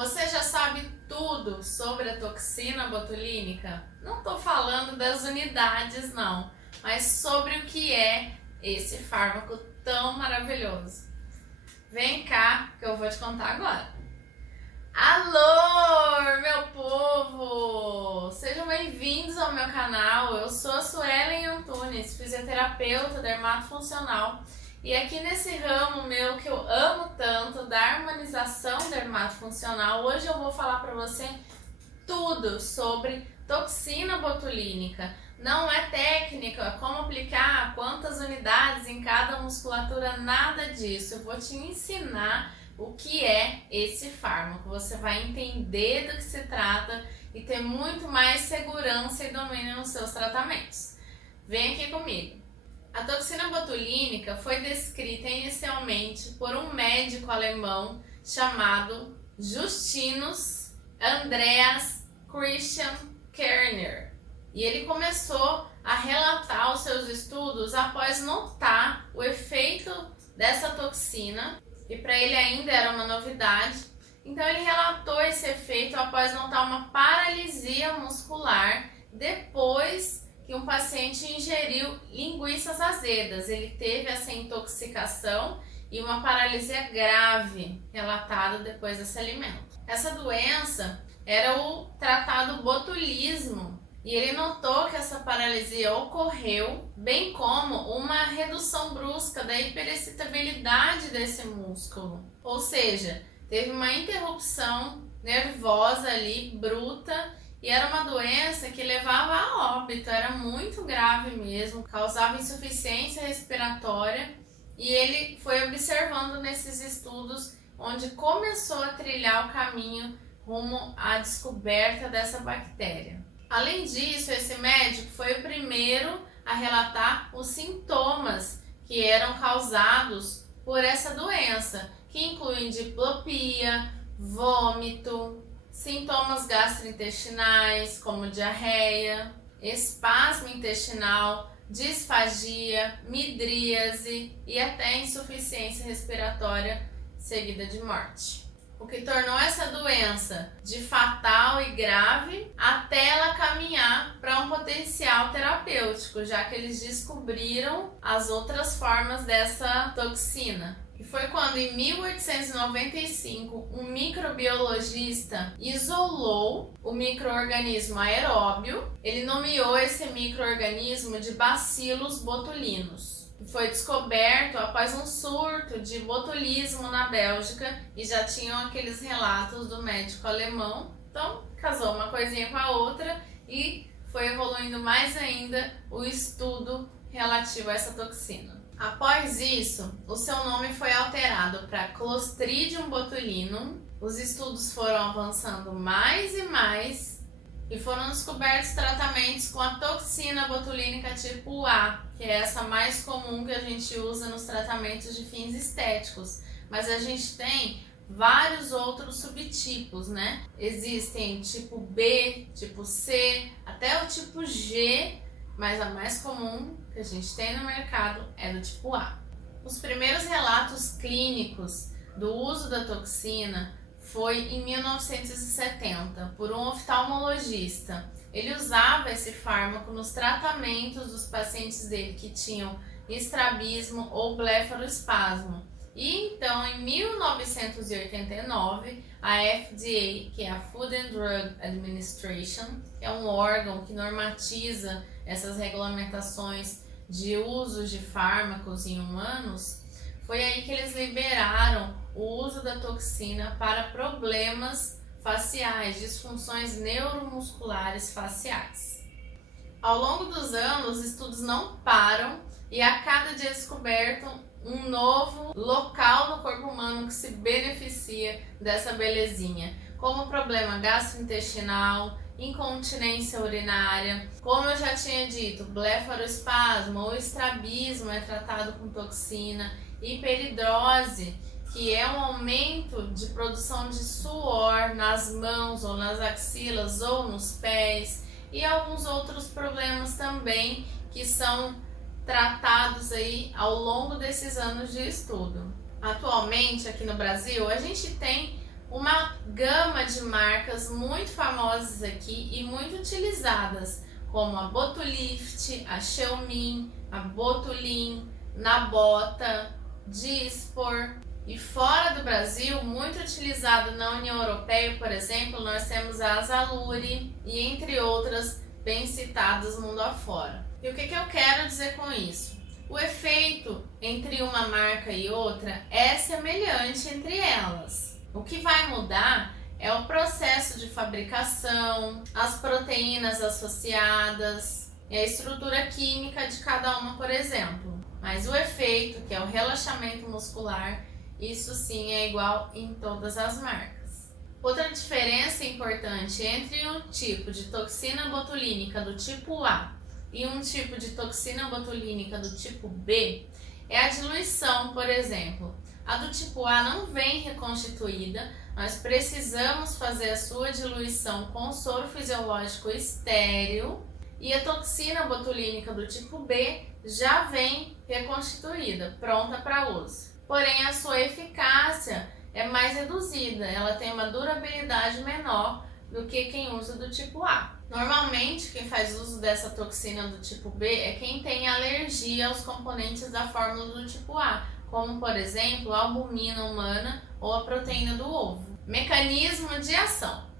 Você já sabe tudo sobre a toxina botulínica? Não estou falando das unidades não, mas sobre o que é esse fármaco tão maravilhoso. Vem cá que eu vou te contar agora. Alô, meu povo! Sejam bem-vindos ao meu canal. Eu sou a Suelen Antunes, fisioterapeuta dermatofuncional. E aqui nesse ramo meu que eu amo tanto, da harmonização dermatofuncional, hoje eu vou falar para você tudo sobre toxina botulínica. Não é técnica, como aplicar, quantas unidades em cada musculatura, nada disso. Eu vou te ensinar o que é esse fármaco. Você vai entender do que se trata e ter muito mais segurança e domínio nos seus tratamentos. Vem aqui comigo. A toxina botulínica foi descrita inicialmente por um médico alemão chamado Justinus Andreas Christian Kerner. E ele começou a relatar os seus estudos após notar o efeito dessa toxina, e para ele ainda era uma novidade. Então ele relatou esse efeito após notar uma paralisia muscular depois que um paciente ingeriu linguiças azedas. Ele teve essa intoxicação e uma paralisia grave relatada depois desse alimento. Essa doença era o tratado botulismo, e ele notou que essa paralisia ocorreu, bem como uma redução brusca da hiperexcitabilidade desse músculo. Ou seja, teve uma interrupção nervosa ali, bruta, e era uma doença que levava a óbito, era muito grave mesmo, causava insuficiência respiratória, e ele foi observando nesses estudos onde começou a trilhar o caminho rumo à descoberta dessa bactéria. Além disso, esse médico foi o primeiro a relatar os sintomas que eram causados por essa doença, que incluem diplopia, vômito, sintomas gastrointestinais como diarreia, espasmo intestinal, disfagia, midríase e até insuficiência respiratória seguida de morte. O que tornou essa doença de fatal e grave até ela caminhar para um potencial terapêutico, já que eles descobriram as outras formas dessa toxina. E foi quando, em 1895, um microbiologista isolou o micro-organismo aeróbio. Ele nomeou esse micro-organismo de bacilos botulinos. Foi descoberto após um surto de botulismo na Bélgica, e já tinham aqueles relatos do médico alemão. Então, casou uma coisinha com a outra e foi evoluindo mais ainda o estudo relativo a essa toxina. Após isso, o seu nome foi alterado para Clostridium botulinum. Os estudos foram avançando mais e mais e foram descobertos tratamentos com a toxina botulínica tipo A, que é essa mais comum que a gente usa nos tratamentos de fins estéticos. Mas a gente tem vários outros subtipos, né? Existem tipo B, tipo C, até o tipo G, mas a mais comum que a gente tem no mercado é do tipo A. Os primeiros relatos clínicos do uso da toxina foi em 1970, por um oftalmologista. Ele usava esse fármaco nos tratamentos dos pacientes dele que tinham estrabismo ou blefaroespasmo. E então, em 1989, a FDA, que é a Food and Drug Administration, que é um órgão que normatiza essas regulamentações de uso de fármacos em humanos, foi aí que eles liberaram o uso da toxina para problemas faciais, disfunções neuromusculares faciais. Ao longo dos anos, os estudos não param e a cada dia é descoberto um novo local no corpo humano que se beneficia dessa belezinha, como problema gastrointestinal, incontinência urinária, como eu já tinha dito, blefaroespasmo ou estrabismo é tratado com toxina, hiperidrose, que é um aumento de produção de suor nas mãos ou nas axilas ou nos pés, e alguns outros problemas também que são tratados aí ao longo desses anos de estudo. Atualmente, aqui no Brasil, a gente tem uma gama de marcas muito famosas aqui e muito utilizadas, como a Botulift, a Xiaomi, a Botulin, Nabota, Dispor. E fora do Brasil, muito utilizado na União Europeia, por exemplo, nós temos a Asalure e entre outras bem citadas mundo afora. E o que eu quero dizer com isso? O efeito entre uma marca e outra é semelhante entre elas. O que vai mudar é o processo de fabricação, as proteínas associadas e a estrutura química de cada uma, por exemplo. Mas o efeito, que é o relaxamento muscular, isso sim é igual em todas as marcas. Outra diferença importante entre um tipo de toxina botulínica do tipo A e um tipo de toxina botulínica do tipo B é a diluição, por exemplo. A do tipo A não vem reconstituída, nós precisamos fazer a sua diluição com soro fisiológico estéril, e a toxina botulínica do tipo B já vem reconstituída, pronta para uso. Porém, a sua eficácia é mais reduzida, ela tem uma durabilidade menor do que quem usa do tipo A. Normalmente, quem faz uso dessa toxina do tipo B é quem tem alergia aos componentes da fórmula do tipo A, como, por exemplo, a albumina humana ou a proteína do ovo. Mecanismo de ação.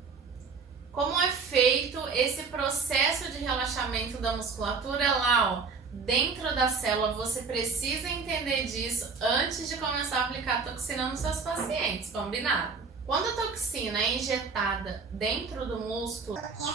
Como é feito esse processo de relaxamento da musculatura lá, ó, dentro da célula? Você precisa entender disso antes de começar a aplicar a toxina nos seus pacientes, combinado? Quando a toxina é injetada dentro do músculo, é só lá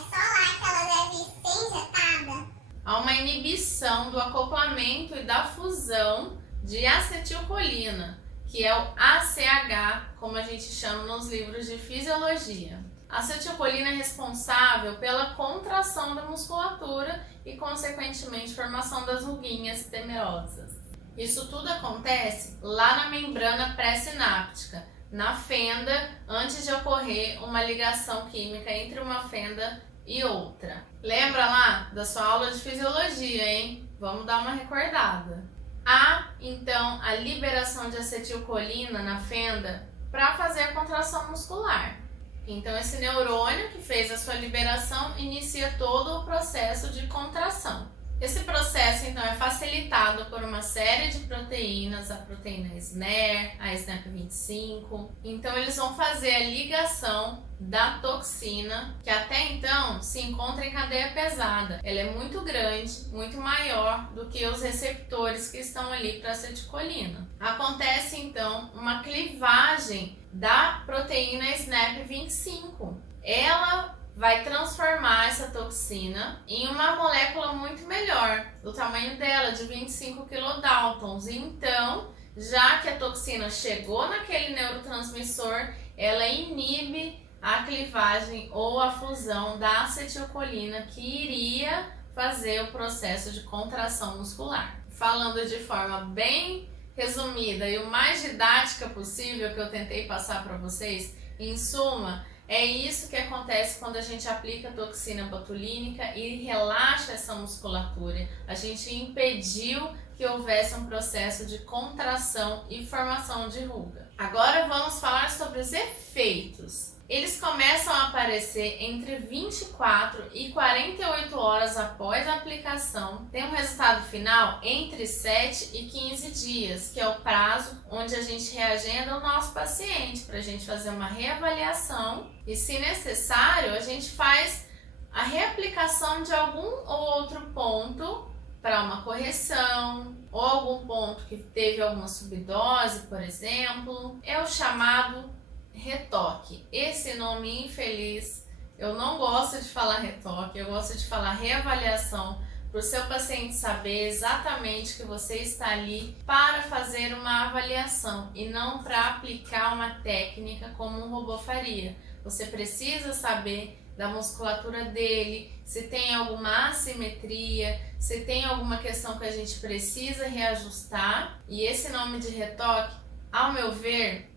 que ela deve ser injetada, há uma inibição do acoplamento e da fusão de acetilcolina, que é o ACH, como a gente chama nos livros de fisiologia. A acetilcolina é responsável pela contração da musculatura e, consequentemente, formação das ruguinhas temerosas. Isso tudo acontece lá na membrana pré-sináptica, na fenda, antes de ocorrer uma ligação química entre uma fenda e outra. Lembra lá da sua aula de fisiologia, hein? Vamos dar uma recordada. Há, então, a liberação de acetilcolina na fenda para fazer a contração muscular. Então, esse neurônio que fez a sua liberação inicia todo o processo de contração. Esse processo, então, é facilitado por uma série de proteínas, a proteína SNER, a SNAP25. Então, eles vão fazer a ligação da toxina, que até então se encontra em cadeia pesada. Ela é muito grande, muito maior do que os receptores que estão ali para acetilcolina. Acontece, então, uma clivagem da proteína SNAP25. Ela vai transformar essa toxina em uma molécula muito melhor, do tamanho dela, de 25 kilodaltons. Então, já que a toxina chegou naquele neurotransmissor, ela inibe a clivagem ou a fusão da acetilcolina, que iria fazer o processo de contração muscular. Falando de forma bem resumida e o mais didática possível que eu tentei passar para vocês, em suma, é isso que acontece quando a gente aplica a toxina botulínica e relaxa essa musculatura. A gente impediu que houvesse um processo de contração e formação de ruga. Agora vamos falar sobre os efeitos. Eles começam a aparecer entre 24 e 48 horas após a aplicação. Tem um resultado final entre 7 e 15 dias, que é o prazo onde a gente reagenda o nosso paciente para a gente fazer uma reavaliação e, se necessário, a gente faz a reaplicação de algum ou outro ponto para uma correção ou algum ponto que teve alguma subdose, por exemplo. É o chamado retoque. Esse nome infeliz, eu não gosto de falar retoque, eu gosto de falar reavaliação, para o seu paciente saber exatamente que você está ali para fazer uma avaliação e não para aplicar uma técnica como um robô faria. Você precisa saber da musculatura dele, se tem alguma assimetria, se tem alguma questão que a gente precisa reajustar. E esse nome de retoque, ao meu ver,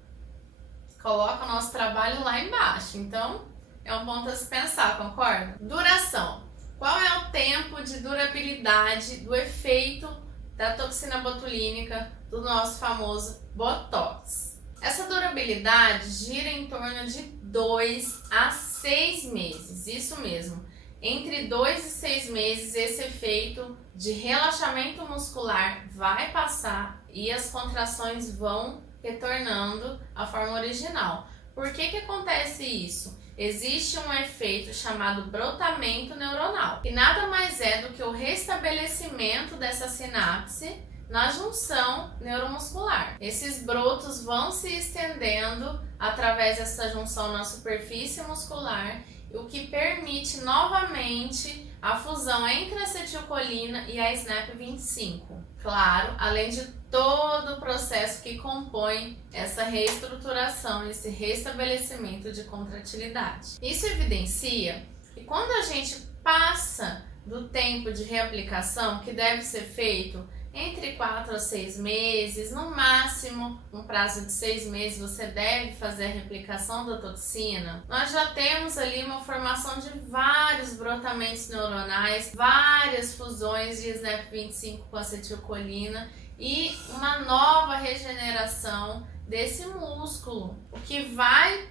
coloca o nosso trabalho lá embaixo. Então, é um ponto a se pensar, concorda? Duração. Qual é o tempo de durabilidade do efeito da toxina botulínica do nosso famoso Botox? Essa durabilidade gira em torno de 2 a 6 meses, isso mesmo. Entre 2 e 6 meses esse efeito de relaxamento muscular vai passar e as contrações vão retornando à forma original. Por que acontece isso? Existe um efeito chamado brotamento neuronal, que nada mais é do que o restabelecimento dessa sinapse na junção neuromuscular. Esses brotos vão se estendendo através dessa junção na superfície muscular, o que permite novamente a fusão entre a acetilcolina e a SNAP25. Claro, além de todo o processo que compõe essa reestruturação, esse restabelecimento de contratilidade. Isso evidencia que quando a gente passa do tempo de reaplicação, que deve ser feito entre 4 a 6 meses, no máximo um prazo de 6 meses você deve fazer a reaplicação da toxina, nós já temos ali uma formação de vários brotamentos neuronais, várias fusões de SNAP25 com acetilcolina e uma nova regeneração desse músculo, o que vai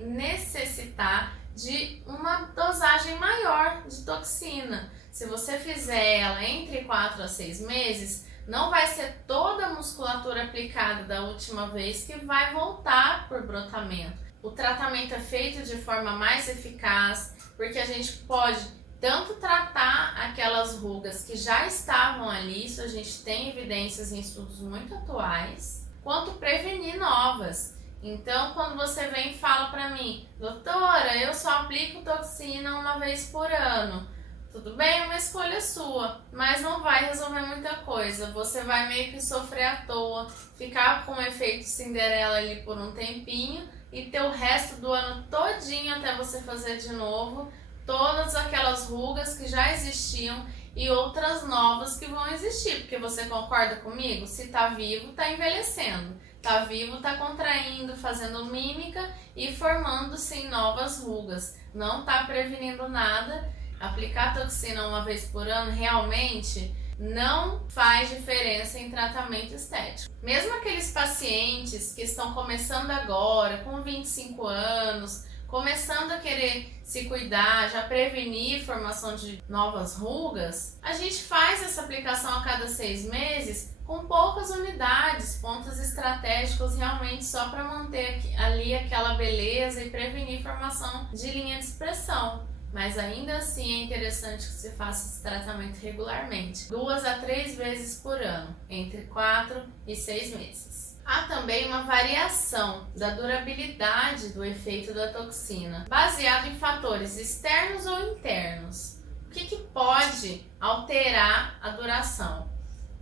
necessitar de uma dosagem maior de toxina. Se você fizer ela entre 4 a 6 meses, não vai ser toda a musculatura aplicada da última vez que vai voltar por brotamento. O tratamento é feito de forma mais eficaz, porque a gente pode tanto tratar aquelas rugas que já estavam ali, isso a gente tem evidências em estudos muito atuais, quanto prevenir novas. Então, quando você vem e fala para mim, doutora, eu só aplico toxina uma vez por ano. Tudo bem, é uma escolha sua, mas não vai resolver muita coisa. Você vai meio que sofrer à toa, ficar com o efeito Cinderela ali por um tempinho e ter o resto do ano todinho até você fazer de novo todas aquelas rugas que já existiam e outras novas que vão existir. Porque você concorda comigo? Se tá vivo, tá envelhecendo. Tá vivo, tá contraindo, fazendo mímica e formando-se em novas rugas. Não tá prevenindo nada. Aplicar toxina uma vez por ano realmente não faz diferença em tratamento estético. Mesmo aqueles pacientes que estão começando agora, com 25 anos, começando a querer se cuidar, já prevenir formação de novas rugas, a gente faz essa aplicação a cada 6 meses com poucas unidades, pontos estratégicos realmente só para manter ali aquela beleza e prevenir formação de linha de expressão. Mas ainda assim é interessante que se faça esse tratamento regularmente, 2 a 3 vezes por ano, entre 4 e 6 meses. Há também uma variação da durabilidade do efeito da toxina, baseado em fatores externos ou internos. O que pode alterar a duração?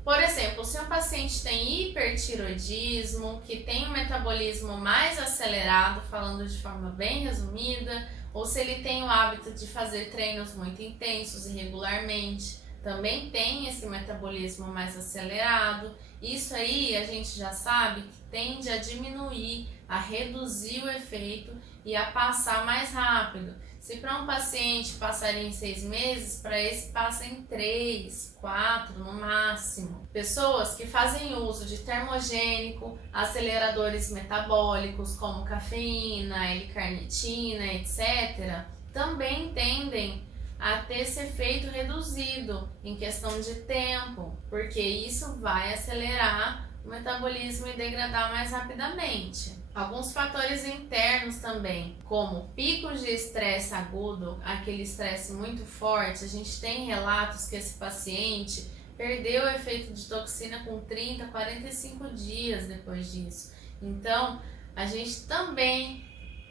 Por exemplo, se um paciente tem hipertiroidismo, que tem um metabolismo mais acelerado, falando de forma bem resumida, ou se ele tem o hábito de fazer treinos muito intensos e regularmente, também tem esse metabolismo mais acelerado. Isso aí a gente já sabe que tende a diminuir, a reduzir o efeito e a passar mais rápido. Se para um paciente passaria em 6 meses, para esse passa em 3, 4 no máximo. Pessoas que fazem uso de termogênico, aceleradores metabólicos como cafeína, L-carnitina, etc., também tendem a ter esse efeito reduzido em questão de tempo, porque isso vai acelerar o metabolismo e degradar mais rapidamente. Alguns fatores internos também, como picos de estresse agudo, aquele estresse muito forte. A gente tem relatos que esse paciente perdeu o efeito de toxina com 30, 45 dias depois disso. Então, a gente também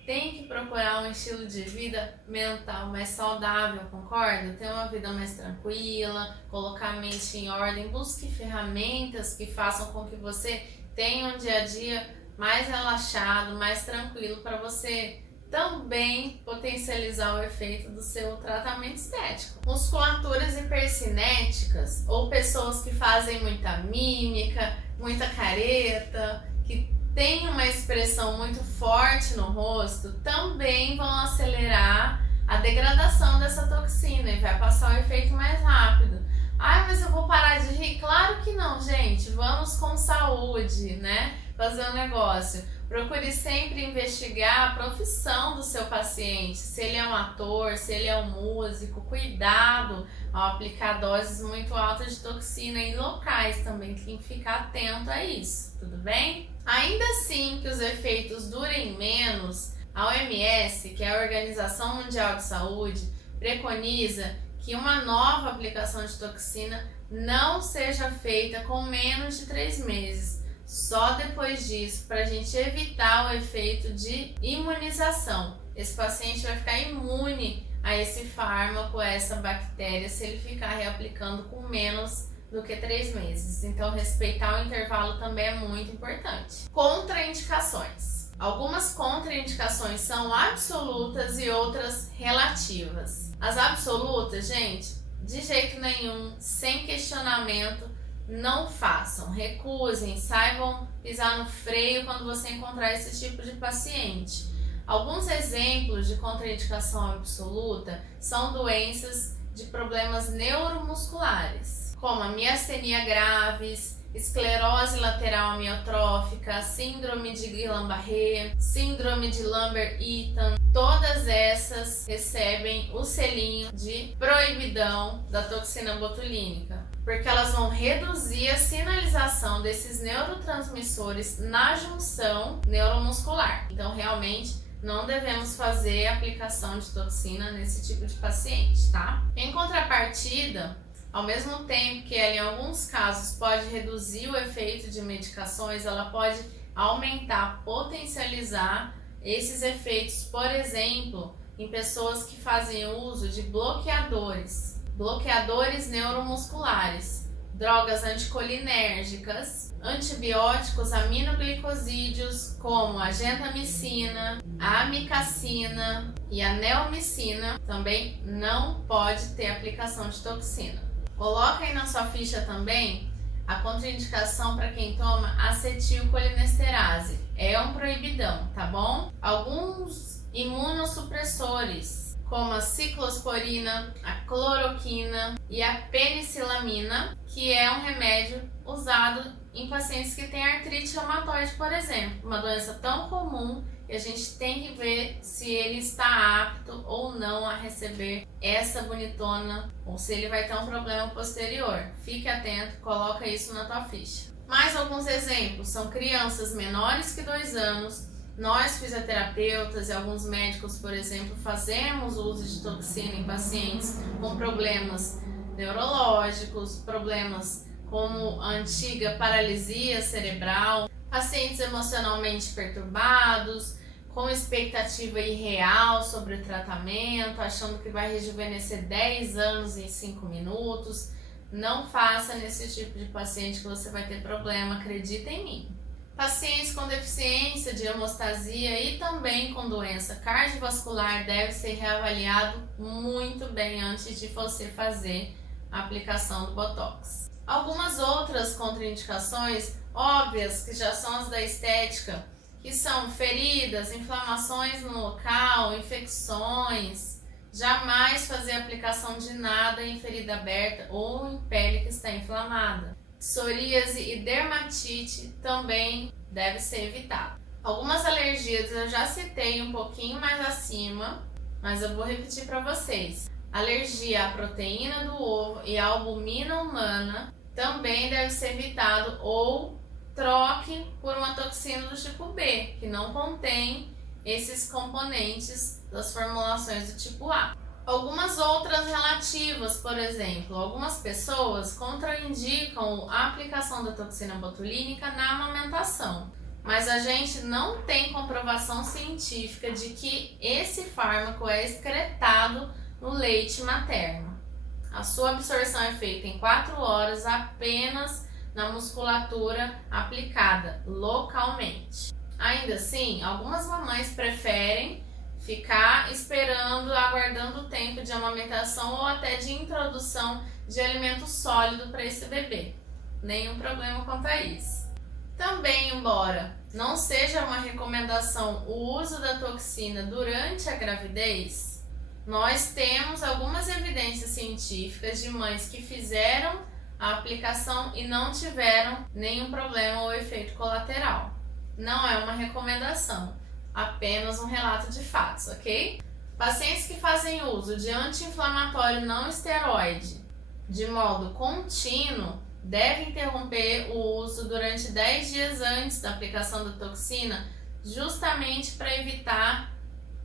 tem que procurar um estilo de vida mental mais saudável, concorda? Ter uma vida mais tranquila, colocar a mente em ordem, busque ferramentas que façam com que você tenha um dia a dia mais relaxado, mais tranquilo, para você também potencializar o efeito do seu tratamento estético. Musculaturas hipercinéticas ou pessoas que fazem muita mímica, muita careta, que tem uma expressão muito forte no rosto, também vão acelerar a degradação dessa toxina e vai passar o efeito mais rápido. Ai, mas eu vou parar de rir? Claro que não, gente. Vamos com saúde, né? fazer um negócio. Procure sempre investigar a profissão do seu paciente, se ele é um ator, se ele é um músico. Cuidado ao aplicar doses muito altas de toxina em locais também, tem que ficar atento a isso, tudo bem? Ainda assim que os efeitos durem menos, a OMS, que é a Organização Mundial de Saúde, preconiza que uma nova aplicação de toxina não seja feita com menos de 3 meses. Só depois disso, para a gente evitar o efeito de imunização. Esse paciente vai ficar imune a esse fármaco, a essa bactéria, se ele ficar reaplicando com menos do que 3 meses. Então, respeitar o intervalo também é muito importante. Contraindicações. Algumas contraindicações são absolutas e outras relativas. As absolutas, gente, de jeito nenhum, sem questionamento, não façam, recusem, saibam pisar no freio quando você encontrar esse tipo de paciente. Alguns exemplos de contraindicação absoluta são doenças de problemas neuromusculares, como a miastenia graves, esclerose lateral amiotrófica, síndrome de Guillain-Barré, síndrome de Lambert-Eaton. Todas essas recebem o selinho de proibidão da toxina botulínica, porque elas vão reduzir a sinalização desses neurotransmissores na junção neuromuscular. Então, realmente, não devemos fazer aplicação de toxina nesse tipo de paciente, tá? Em contrapartida, ao mesmo tempo que ela, em alguns casos, pode reduzir o efeito de medicações, ela pode aumentar, potencializar esses efeitos, por exemplo, em pessoas que fazem uso de bloqueadores neuromusculares, drogas anticolinérgicas, antibióticos aminoglicosídeos como a gentamicina, a amicacina e a neomicina. Também não pode ter aplicação de toxina. Coloca aí na sua ficha também a contraindicação para quem toma acetilcolinesterase. É um proibidão, tá bom? Alguns imunossupressores, como a ciclosporina, a cloroquina e a penicilamina, que é um remédio usado em pacientes que têm artrite reumatoide, por exemplo. Uma doença tão comum que a gente tem que ver se ele está apto ou não a receber essa bonitona, ou se ele vai ter um problema posterior. Fique atento, coloca isso na tua ficha. Mais alguns exemplos são crianças menores que 2 anos. Nós, fisioterapeutas e alguns médicos, por exemplo, fazemos uso de toxina em pacientes com problemas neurológicos, problemas como a antiga paralisia cerebral, pacientes emocionalmente perturbados, com expectativa irreal sobre o tratamento, achando que vai rejuvenescer 10 anos em 5 minutos. Não faça nesse tipo de paciente que você vai ter problema, acredita em mim. Pacientes com deficiência de hemostasia e também com doença cardiovascular deve ser reavaliado muito bem antes de você fazer a aplicação do Botox. Algumas outras contraindicações óbvias, que já são as da estética, que são feridas, inflamações no local, infecções. Jamais fazer aplicação de nada em ferida aberta ou em pele que está inflamada. Psoríase e dermatite também deve ser evitado. Algumas alergias eu já citei um pouquinho mais acima, mas eu vou repetir para vocês. Alergia à proteína do ovo e à albumina humana também deve ser evitado, ou troque por uma toxina do tipo B, que não contém esses componentes das formulações do tipo A. Algumas outras relativas, por exemplo, algumas pessoas contraindicam a aplicação da toxina botulínica na amamentação, mas a gente não tem comprovação científica de que esse fármaco é excretado no leite materno. A sua absorção é feita em 4 horas apenas na musculatura aplicada localmente. Ainda assim, algumas mamães preferem ficar esperando, aguardando o tempo de amamentação ou até de introdução de alimento sólido para esse bebê. Nenhum problema quanto a isso. Também, embora não seja uma recomendação o uso da toxina durante a gravidez, nós temos algumas evidências científicas de mães que fizeram a aplicação e não tiveram nenhum problema ou efeito colateral. não é uma recomendação, apenas um relato de fatos, ok? Pacientes que fazem uso de anti-inflamatório não esteroide de modo contínuo devem interromper o uso durante 10 dias antes da aplicação da toxina, justamente para evitar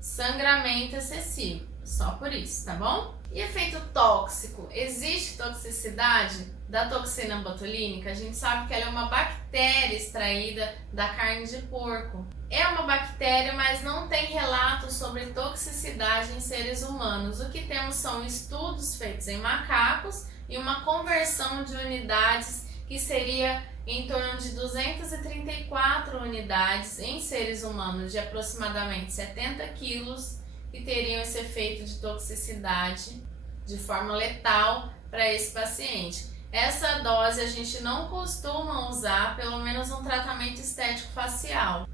sangramento excessivo. Só por isso, tá bom? E efeito tóxico? Existe toxicidade da toxina botulínica? A gente sabe que ela é uma bactéria extraída da carne de porco. É uma bactéria, mas não tem relatos sobre toxicidade em seres humanos. O que temos são estudos feitos em macacos e uma conversão de unidades que seria em torno de 234 unidades em seres humanos de aproximadamente 70 quilos que teriam esse efeito de toxicidade de forma letal para esse paciente. Essa dose a gente não costuma usar, pelo menos no tratamento estético facial,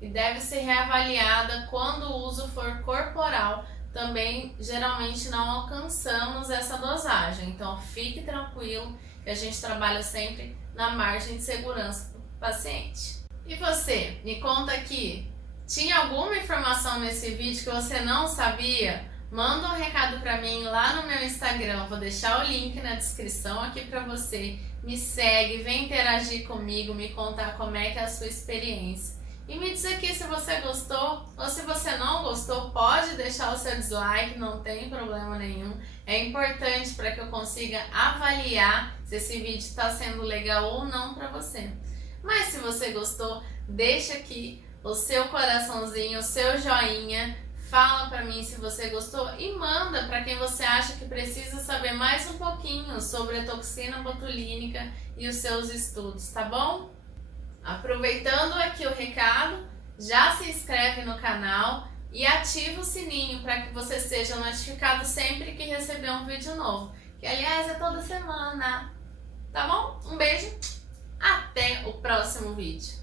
e deve ser reavaliada quando o uso for corporal. Também geralmente não alcançamos essa dosagem, então fique tranquilo que a gente trabalha sempre na margem de segurança do paciente. E você, me conta aqui, tinha alguma informação nesse vídeo que você não sabia? Manda um recado para mim lá no meu Instagram, vou deixar o link na descrição aqui para você. Me segue, vem interagir comigo, me contar como é que é a sua experiência. E me diz aqui se você gostou ou se você não gostou, pode deixar o seu dislike, não tem problema nenhum. É importante para que eu consiga avaliar se esse vídeo está sendo legal ou não para você. Mas se você gostou, deixa aqui o seu coraçãozinho, o seu joinha, fala para mim se você gostou e manda para quem você acha que precisa saber mais um pouquinho sobre a toxina botulínica e os seus estudos, tá bom? Aproveitando aqui o recado, já se inscreve no canal e ativa o sininho para que você seja notificado sempre que receber um vídeo novo, que aliás é toda semana, tá bom? Um beijo, até o próximo vídeo.